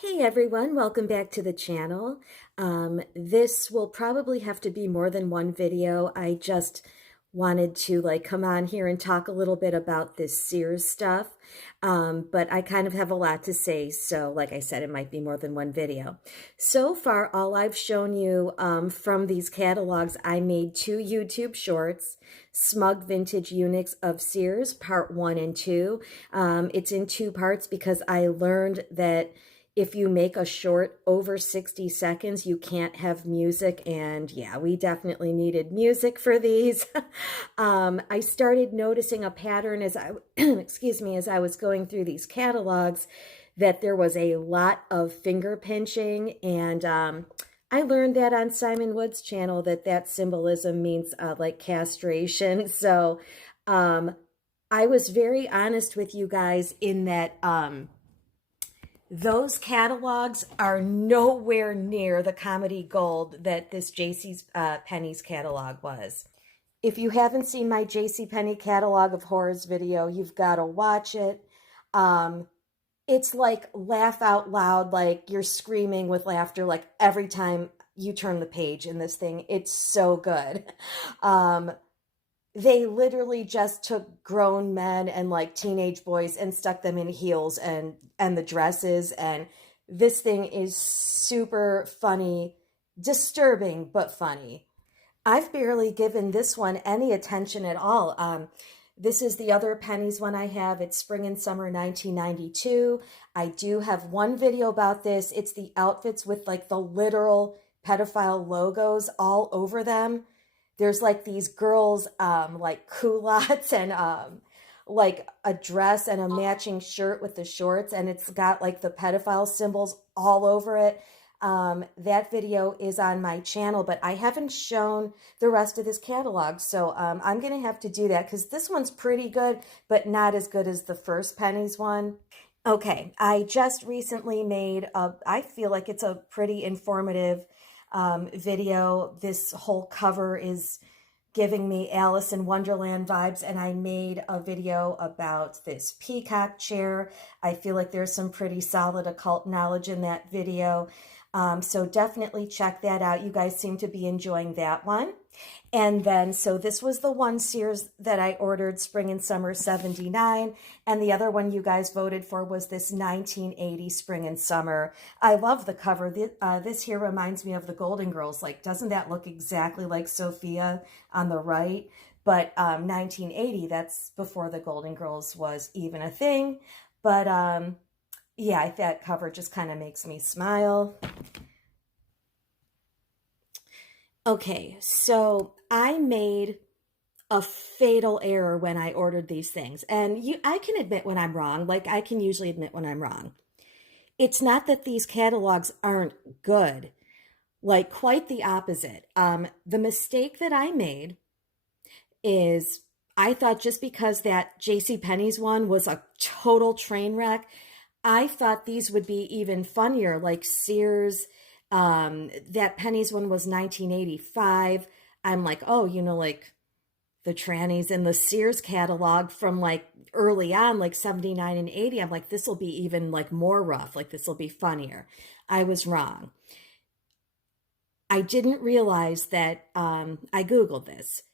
Hey everyone, welcome back to the channel. This will probably have to be more than one video. I just wanted to come on here and talk a little bit about this Sears stuff. But I kind of have a lot to say, so like I said, it might be more than one video. So far, all I've shown you from these catalogs, I made two YouTube shorts, Smug Vintage Eunuchs of Sears, part 1 and 2. It's in two parts because I learned that if you make a short over 60 seconds, you can't have music. And yeah, we definitely needed music for these. I started noticing a pattern as I, excuse me, as I was going through these catalogs, that there was a lot of finger pinching. And I learned that on Simon Wood's channel that symbolism means like castration. So I was very honest with you guys in that those catalogs are nowhere near the comedy gold that this JC Penney's catalog was. If you haven't seen my JC Penney catalog of horrors video, you've got to watch it. It's like laugh out loud, like you're screaming with laughter, like every time you turn the page in this thing. It's so good. They literally just took grown men and like teenage boys and stuck them in heels and the dresses, and this thing is super funny, disturbing but funny. I've barely given this one any attention at all. This is the other Pennies one I have. It's spring and summer 1992. I do have one video about this. It's the outfits with like the literal pedophile logos all over them. There's like these girls like culottes and like a dress and a matching shirt with the shorts, and it's got like the pedophile symbols all over it. That video is on my channel, but I haven't shown the rest of this catalog, so I'm gonna have to do that because this one's pretty good, but not as good as the first Pennies one. Okay, I just recently made I feel like it's a pretty informative video. This whole cover is giving me Alice in Wonderland vibes, and I made a video about this peacock chair. I feel like there's some pretty solid occult knowledge in that video. So definitely check that out. You guys seem to be enjoying that one. And then, so this was the one Sears that I ordered spring and summer 79. And the other one you guys voted for was this 1980 spring and summer. I love the cover. This here reminds me of the Golden Girls. Like, doesn't that look exactly like Sophia on the right? But 1980, that's before the Golden Girls was even a thing. But yeah, that cover just kind of makes me smile. Okay, so I made a fatal error when I ordered these things. And I can admit when I'm wrong. Like, I can usually admit when I'm wrong. It's not that these catalogs aren't good. Like, quite the opposite. The mistake that I made is I thought just because that JCPenney's one was a total train wreck, I thought these would be even funnier, like Sears. That Pennies one was 1985. I'm like, oh, you know, like the trannies in the Sears catalog from like early on, like 79 and 80. I'm like, this will be even like more rough. Like, this will be funnier. I was wrong. I didn't realize that I Googled this.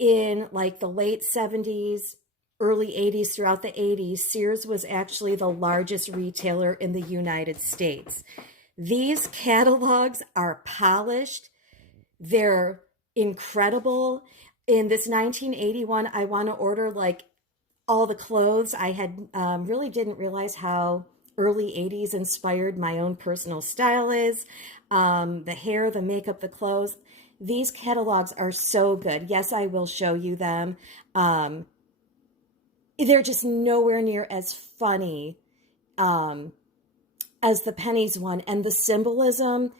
In like the late 70s, early 80s, throughout the 80s, Sears was actually the largest retailer in the United States. These catalogs are polished. They're incredible. In this 1981, I want to order like all the clothes. I had really didn't realize how early 80s inspired my own personal style is. The hair, the makeup, the clothes. These catalogs are so good. Yes, I will show you them. They're just nowhere near as funny as the Pennies one. And the symbolism,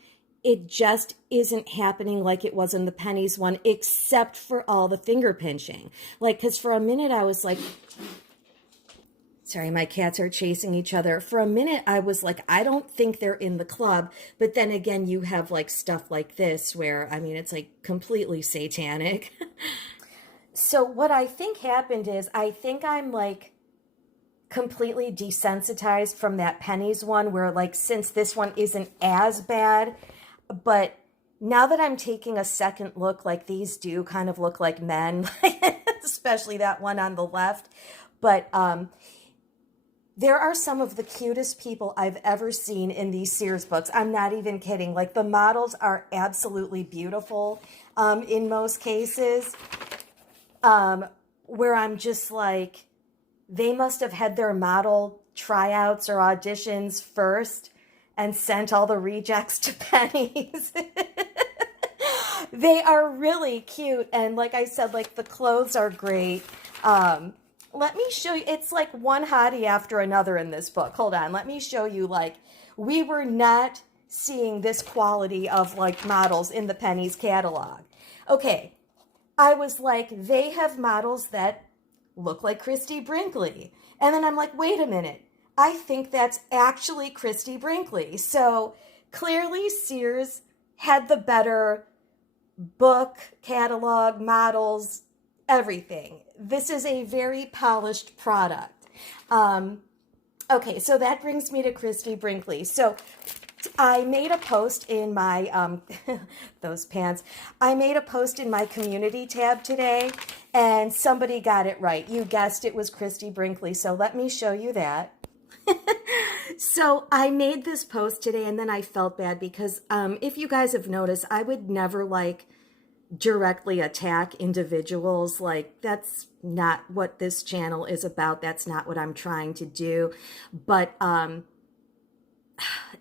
it just isn't happening like it was in the Pennies one, except for all the finger pinching. Like, because for a minute I was like, sorry, my cats are chasing each other. For a minute, I was like, I don't think they're in the club. But then again, you have like stuff like this where, I mean, it's like completely satanic. So what I think happened is I think I'm like completely desensitized from that Pennies one, where like, since this one isn't as bad, but now that I'm taking a second look, like, these do kind of look like men, especially that one on the left. But there are some of the cutest people I've ever seen in these Sears books. I'm not even kidding. Like, the models are absolutely beautiful in most cases, where I'm just like, they must have had their model tryouts or auditions first and sent all the rejects to Pennies. They are really cute. And like I said, like, the clothes are great. Let me show you. It's like one hottie after another in this book. Hold on. Let me show you. Like, we were not seeing this quality of like models in the Pennies catalog. Okay. I was like, they have models that look like Christie Brinkley. And then I'm like, wait a minute. I think that's actually Christie Brinkley. So clearly Sears had the better book, catalog, models, everything. This is a very polished product. Okay, so that brings me to Christie Brinkley. So I made a post in my, those pants, I made a post in my community tab today, and somebody got it right. You guessed it was Christie Brinkley, so let me show you that. So I made this post today, and then I felt bad because if you guys have noticed, I would never like directly attack individuals. Like, that's not what this channel is about. That's not what I'm trying to do. But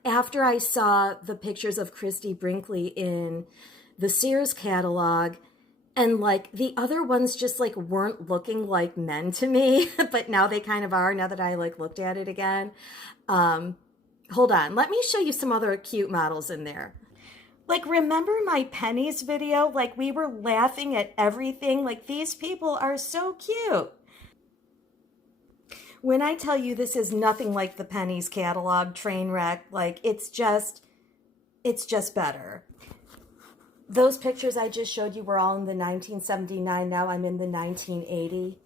after I saw the pictures of Christie Brinkley in the Sears catalog, and like the other ones just like weren't looking like men to me, but now they kind of are, now that I like looked at it again. Hold on, let me show you some other cute models in there. Like, remember my Pennies video? Like, we were laughing at everything. Like, these people are so cute. When I tell you this is nothing like the Pennies catalog train wreck, like, it's just better. Those pictures I just showed you were all in the 1979. Now I'm in the 1980.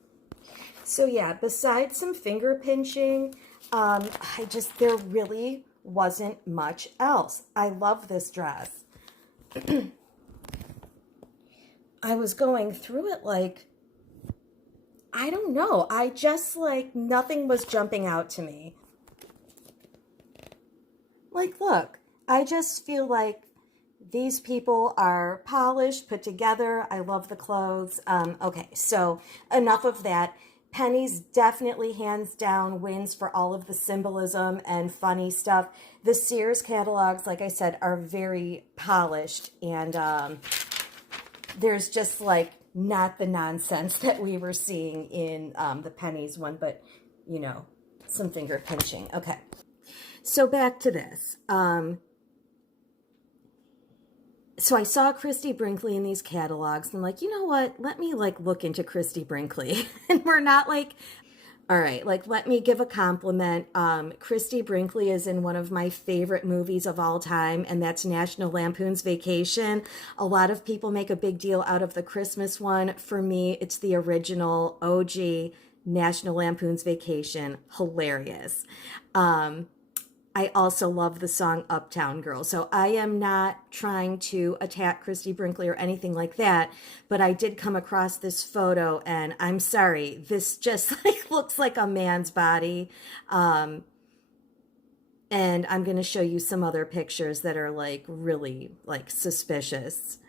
So yeah, besides some finger pinching, there really wasn't much else. I love this dress. I was going through it like, I don't know. I just like, nothing was jumping out to me. Like, look, I just feel like these people are polished, put together. I love the clothes. Okay, so enough of that. Pennies definitely hands down wins for all of the symbolism and funny stuff. The Sears catalogs, like I said, are very polished, and there's just like not the nonsense that we were seeing in the Pennies one, but you know, some finger pinching. Okay, so back to this. So I saw Christie Brinkley in these catalogs, and I'm like, you know what? Let me like look into Christie Brinkley. And we're not like, all right, like, let me give a compliment. Christie Brinkley is in one of my favorite movies of all time, and that's National Lampoon's Vacation. A lot of people make a big deal out of the Christmas one. For me, it's the original OG National Lampoon's Vacation. Hilarious. I also love the song Uptown Girl. So I am not trying to attack Christie Brinkley or anything like that, but I did come across this photo, and I'm sorry, this just like looks like a man's body. And I'm going to show you some other pictures that are like really like suspicious.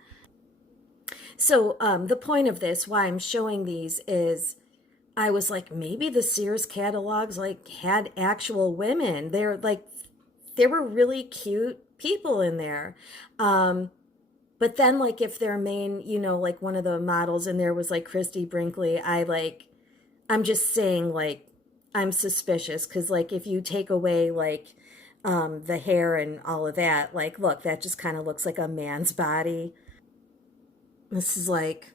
So the point of this, why I'm showing these, is I was like, maybe the Sears catalogs like had actual women. There were really cute people in there. But then like if their main, you know, like one of the models in there was like Christie Brinkley, I'm just saying, like, I'm suspicious, because like if you take away like the hair and all of that, like, look, that just kind of looks like a man's body. This is like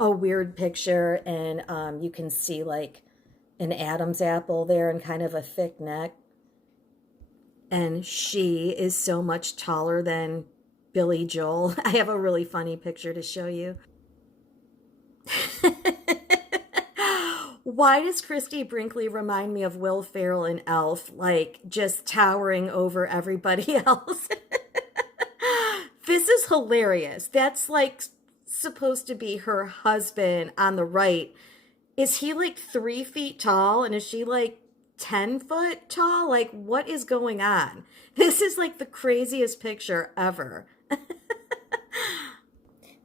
a weird picture, and you can see like an Adam's apple there and kind of a thick neck. And she is so much taller than Billy Joel. I have a really funny picture to show you. Why does Christie Brinkley remind me of Will Ferrell in Elf, like just towering over everybody else? This is hilarious. That's like supposed to be her husband on the right. Is he like 3 feet tall and is she like 10 foot tall? Like, what is going on? This is like the craziest picture ever.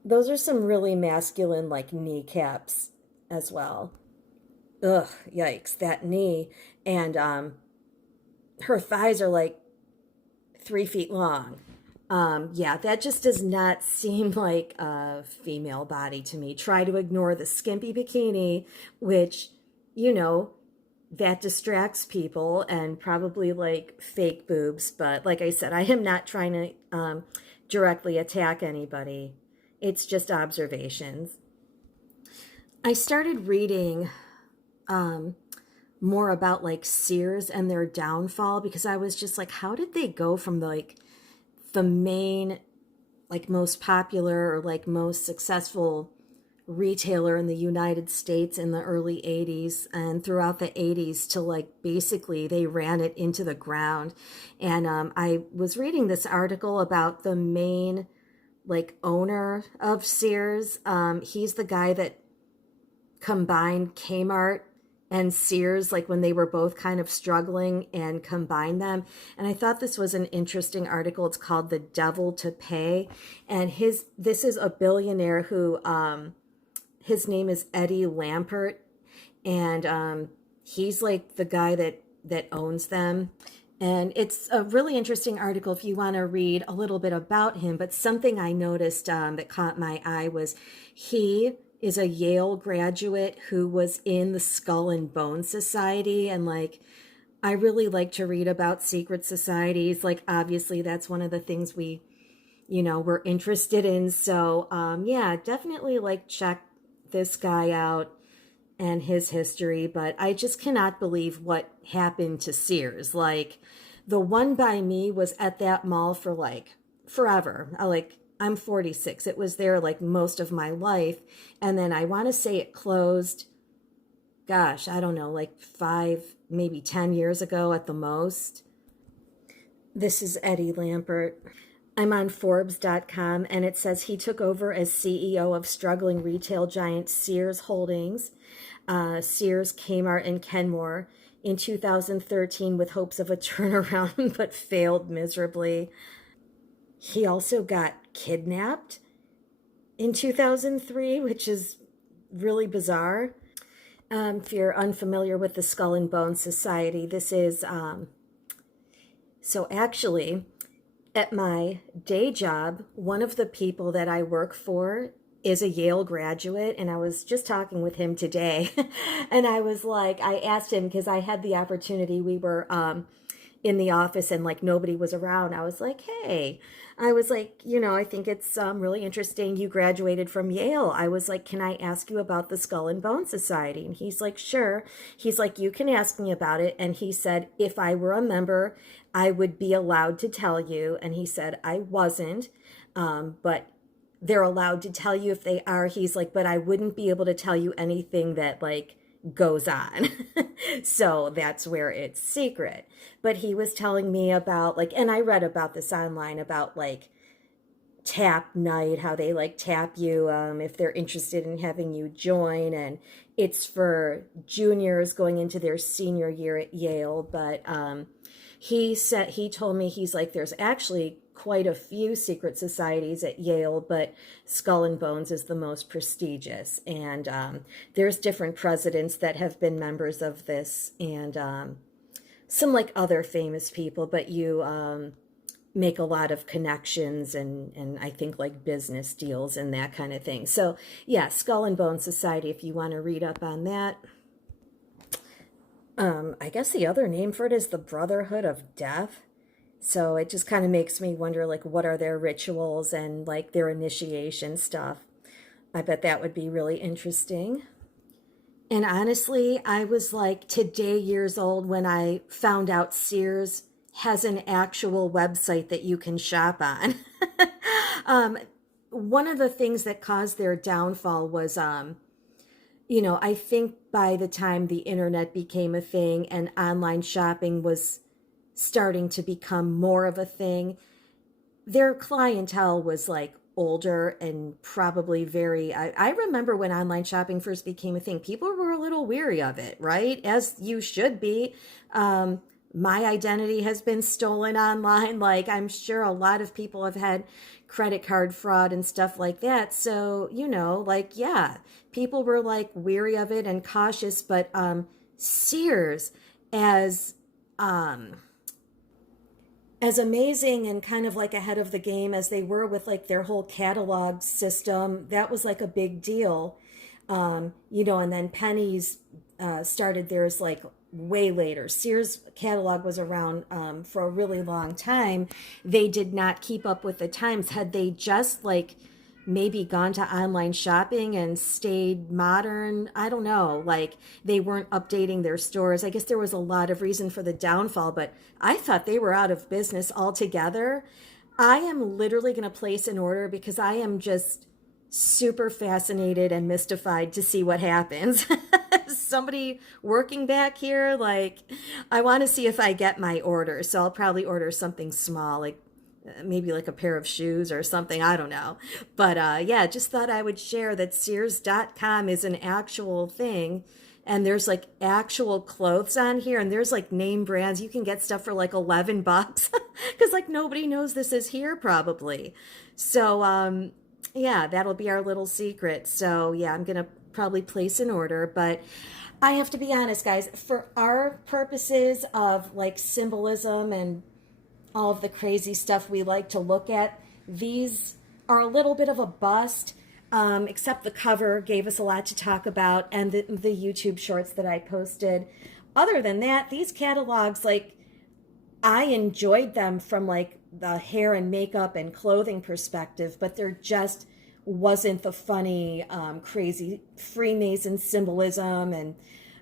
Those are some really masculine, like, kneecaps as well. Ugh, yikes, that knee. And her thighs are like 3 feet long. Yeah, that just does not seem like a female body to me. Try to ignore the skimpy bikini, which, you know, that distracts people, and probably like fake boobs. But like I said, I am not trying to directly attack anybody. It's just observations. I started reading more about like Sears and their downfall because I was just like, how did they go from like the main, like most popular or like most successful retailer in the United States in the early 80s and throughout the 80s to like basically they ran it into the ground. And I was reading this article about the main like owner of Sears. He's the guy that combined Kmart and Sears, like when they were both kind of struggling, and combined them. And I thought this was an interesting article. It's called The Devil to Pay. And this is a billionaire who his name is Eddie Lampert, and he's like the guy that owns them. And it's a really interesting article if you want to read a little bit about him. But something I noticed that caught my eye was he is a Yale graduate who was in the Skull and Bone Society. And like, I really like to read about secret societies. Like, obviously that's one of the things we're interested in. So yeah, definitely like check this guy out and his history. But I just cannot believe what happened to Sears. Like, the one by me was at that mall for like forever. I'm 46. It was there like most of my life. And then I want to say it closed, gosh, I don't know, like 5, maybe 10 years ago at the most. This is Eddie Lampert. I'm on Forbes.com, and it says he took over as CEO of struggling retail giant Sears Holdings, Sears, Kmart, and Kenmore in 2013 with hopes of a turnaround, but failed miserably. He also got kidnapped in 2003, which is really bizarre. If you're unfamiliar with the Skull and Bones Society, this is, so actually, at my day job, one of the people that I work for is a Yale graduate, and I was just talking with him today, and I was like, I asked him, because I had the opportunity, we were in the office and like nobody was around. I was like, hey, I was like, I think it's really interesting you graduated from Yale. I was like, can I ask you about the Skull and Bone Society? And he's like, sure. He's like, you can ask me about it. And he said, if I were a member, I would be allowed to tell you. And he said, I wasn't, but they're allowed to tell you if they are. He's like, but I wouldn't be able to tell you anything that like goes on. So that's where it's secret. But he was telling me about like, and I read about this online about like tap night, how they like tap you if they're interested in having you join, and it's for juniors going into their senior year at Yale. But he told me, he's like, there's actually quite a few secret societies at Yale, but Skull and Bones is the most prestigious. And there's different presidents that have been members of this, and some like other famous people, but you make a lot of connections and I think like business deals and that kind of thing. So yeah, Skull and Bone Society, if you want to read up on that. I guess the other name for it is the Brotherhood of Death. So it just kind of makes me wonder, like, what are their rituals and like their initiation stuff. I bet that would be really interesting. And honestly, I was like today years old when I found out Sears has an actual website that you can shop on. One of the things that caused their downfall was you know, I think by the time the internet became a thing and online shopping was starting to become more of a thing, their clientele was like older and probably very I remember when online shopping first became a thing, people were a little weary of it, right? As you should be. My identity has been stolen online. Like, I'm sure a lot of people have had credit card fraud and stuff like that. So, you know, like, yeah, people were like weary of it and cautious. But Sears, as um as amazing and kind of like ahead of the game as they were with like their whole catalog system, that was like a big deal. You know, and then Penny's started theirs like way later. Sears catalog was around for a really long time. They did not keep up with the times. Had they just like maybe gone to online shopping and stayed modern, I don't know, like they weren't updating their stores. I guess there was a lot of reason for the downfall, but I thought they were out of business altogether. I am literally going to place an order because I am just super fascinated and mystified to see what happens. Somebody working back here, like, I want to see if I get my order. So I'll probably order something small, like maybe like a pair of shoes or something. I don't know. But yeah, just thought I would share that Sears.com is an actual thing. And there's like actual clothes on here, and there's like name brands. You can get stuff for like $11 because like nobody knows this is here probably. So yeah, that'll be our little secret. So yeah, I'm gonna probably place an order, but I have to be honest, guys, for our purposes of like symbolism and all of the crazy stuff we like to look at, these are a little bit of a bust, except the cover gave us a lot to talk about and the YouTube shorts that I posted. Other than that, these catalogs, like, I enjoyed them from like the hair and makeup and clothing perspective, but there just wasn't the funny, crazy Freemason symbolism and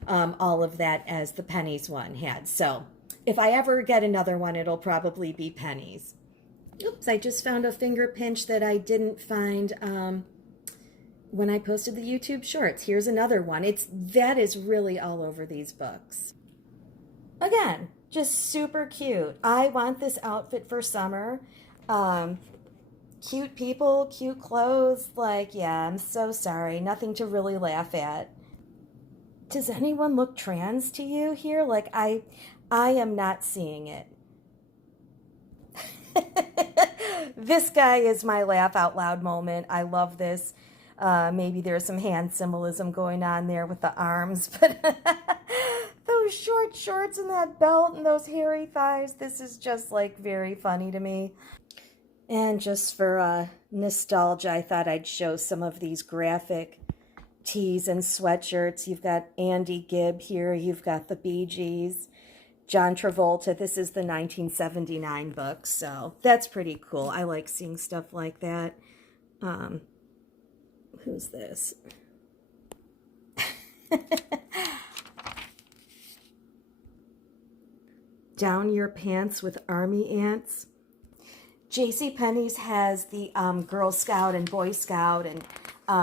all of that as the Pennies one had. So if I ever get another one, it'll probably be Pennies. Oops, I just found a finger pinch that I didn't find when I posted the YouTube shorts. Here's another one. That is really all over these books. Again, just super cute. I want this outfit for summer. Cute people, cute clothes. Like, yeah, I'm so sorry. Nothing to really laugh at. Does anyone look trans to you here? Like, I am not seeing it. This guy is my laugh out loud moment. I love this. Maybe there's some hand symbolism going on there with the arms, but those short shorts and that belt and those hairy thighs, this is just like very funny to me. And just for nostalgia, I thought I'd show some of these graphic tees and sweatshirts. You've got Andy Gibb here. You've got the Bee Gees. John Travolta. This is the 1979 book, so that's pretty cool. I like seeing stuff like that. Who's this? Down Your Pants with Army Ants. JCPenney's has the Girl Scout and Boy Scout and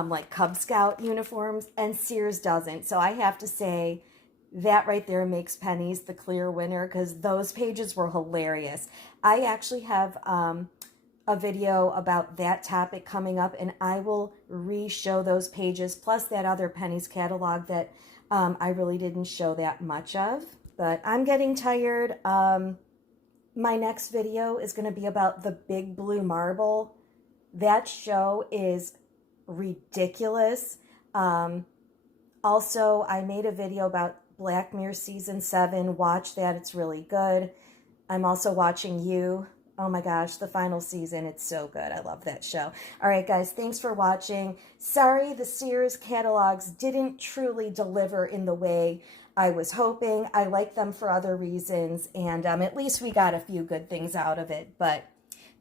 like Cub Scout uniforms, and Sears doesn't. So I have to say that right there makes Pennies the clear winner because those pages were hilarious. I actually have a video about that topic coming up, and I will re-show those pages plus that other Pennies catalog that I really didn't show that much of. But I'm getting tired. My next video is going to be about the Big Blue Marble. That show is ridiculous. Also, I made a video about Black Mirror Season 7. Watch that. It's really good. I'm also watching You. Oh my gosh, the final season. It's so good. I love that show. All right, guys, thanks for watching. Sorry the Sears catalogs didn't truly deliver in the way I was hoping. I like them for other reasons, and at least we got a few good things out of it. But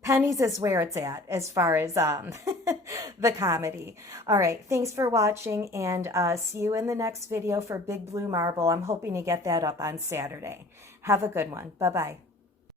Pennies is where it's at as far as the comedy. All right, thanks for watching, and see you in the next video for Big Blue Marble. I'm hoping to get that up on Saturday. Have a good one. Bye-bye.